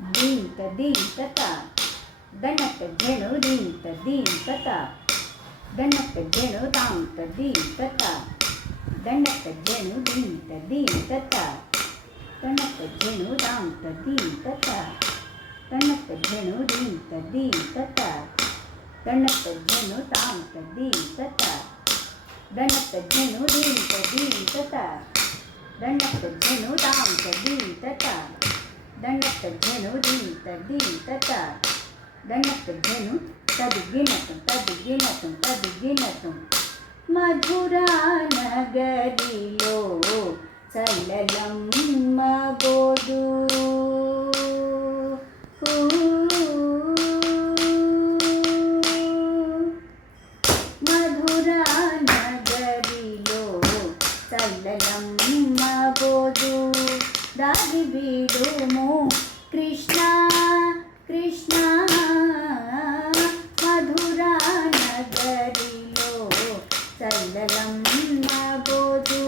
ದೀಂತ ದೀಂತತ ದಣ್ಣತ್ತ ಝೆಣು ದೀಂತ ದೀಂತತ ದಣ್ಣತ್ತ ಝೆಣು ತಾಂತ ದೀಂತತ ದಣ್ಣತ್ತ ಝೆಣು ದೀಂತ ದೀಂತತ ದಣ್ಣತ್ತ ಝೆಣು ತಾಂತ ದೀಂತತ ದಣ್ಣತ್ತ ಝೆಣು ದೀಂತ ದೀಂತತ ದಣ್ಣತ್ತ ಝೆಣು ತಾಂತ ದೀಂತತ ದಣ್ಣತ್ತ ಝೆಣು ದೀಂತ ದೀಂತತ ದಣ್ಣತ್ತ ಝೆಣು ತಾಂತ ದೀಂತತ ದಣ್ಣತ್ತ ಝೆಣು ದೀಂತ ದೀಂತತ ದಣ್ಣತ್ತ ಝೆಣು ತದಿಗಿನತು ತದಿಗಿನತು ತದಿಗಿನತು మధురా నగరిలో చల్లలమ్మ గోదు మధురా నగరిలో చల్లలమ్మ గోదు దారి వీడుము కృష్ణ కృష్ణ మధురా నగరిలో చల్లలమ్మ గోదు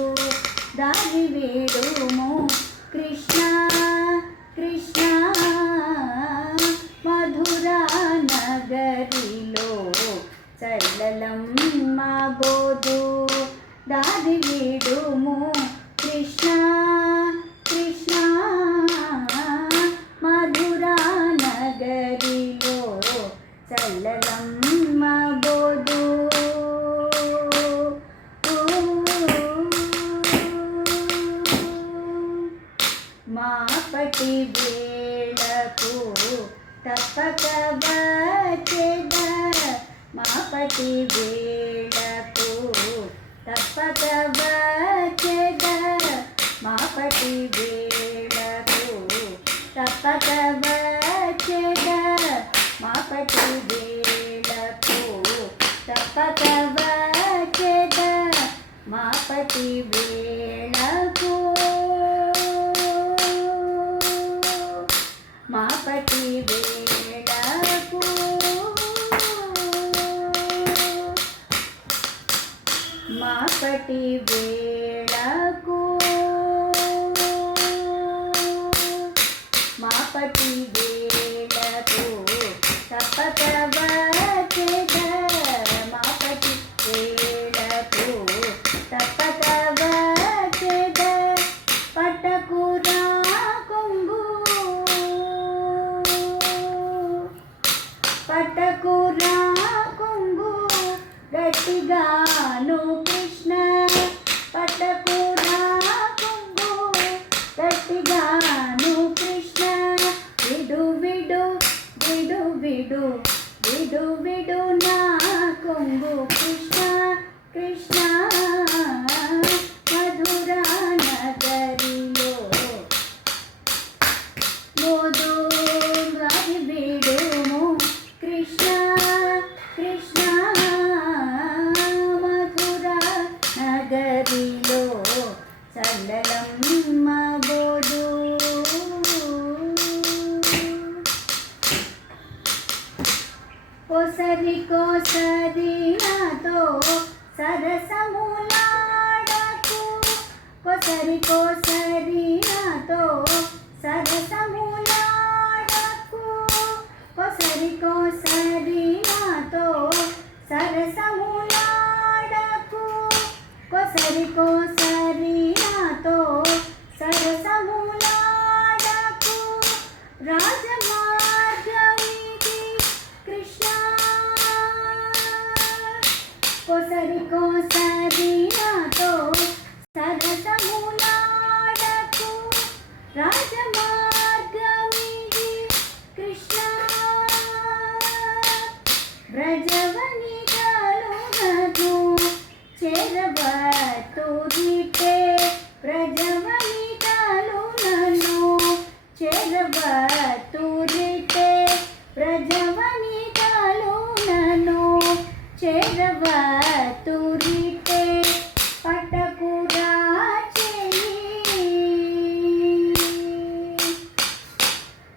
దారి వీడుము కృష్ణ కృష్ణ మధురా నగరిలో చల్లలమ్మ గోదు దారి వీడుము కృష్ణ కృష్ణ మధురా నగరిలో చల్లలమ్మ గోదు మాపటి వేళకు తప్పక వచ్చెద మాపటి వేళకు తప్పక వచ్చెద మాపటి వేళకు తప్పక వచ్చెద మాపటి వేళకు తప్పక వచ్చెద మాపటి వేళకు మాపటి వేళకు మాపటి వేళకు మాపటి వేళకు తప్పక వచ్చెద మాపటి వేళకు తప్పక వచ్చెద పట్టకురా కొంగు పట్టకురా కొంగు గట్టిగాను కృష్ణ పట్టకురా కొంగు గట్టిగాను కృష్ణ విడు విడు విడు విడు విడు విడు నా కొంగు కృష్ణ కృష్ణ మధురా నగరిలో గోదు దారి వీడుము కృష్ణ కృష్ణ మధురా నగరిలో చల్లలమ్మ గోదు కోసరి కోసరి నాతో సరసములాడకు కోసరి కోసరి నాతో సరసములాడకు కోసరి కోసరి నాతో సరసములాడకు కోసరి కోసరి నాతో సరసములాడకు రాజమార్గమిది కృష్ణ కోసరి కోసరి నాతో సరసములాడకు రాజమార్గమిది కృష్ణ బ్రజవనితలునకు చేరబతుదిటే బ్రజవనితలునను చేరబతుదిటే బ్రజవనితలునను చేరబతుదిటే పట్టకురా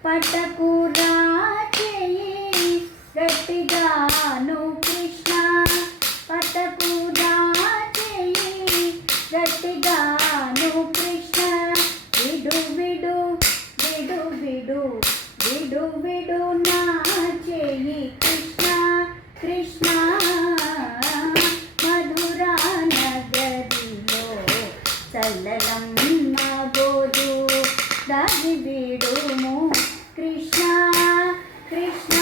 పట్టకురా చేయి గట్టిగాను కృష్ణ పట్టకురా చేయి గట్టిగాను కృష్ణ విడు విడు విడు విడు కృష్ణ మధురా నగరిలో చల్లలమ్మ గోదు దాగి విడుము కృష్ణ కృష్ణ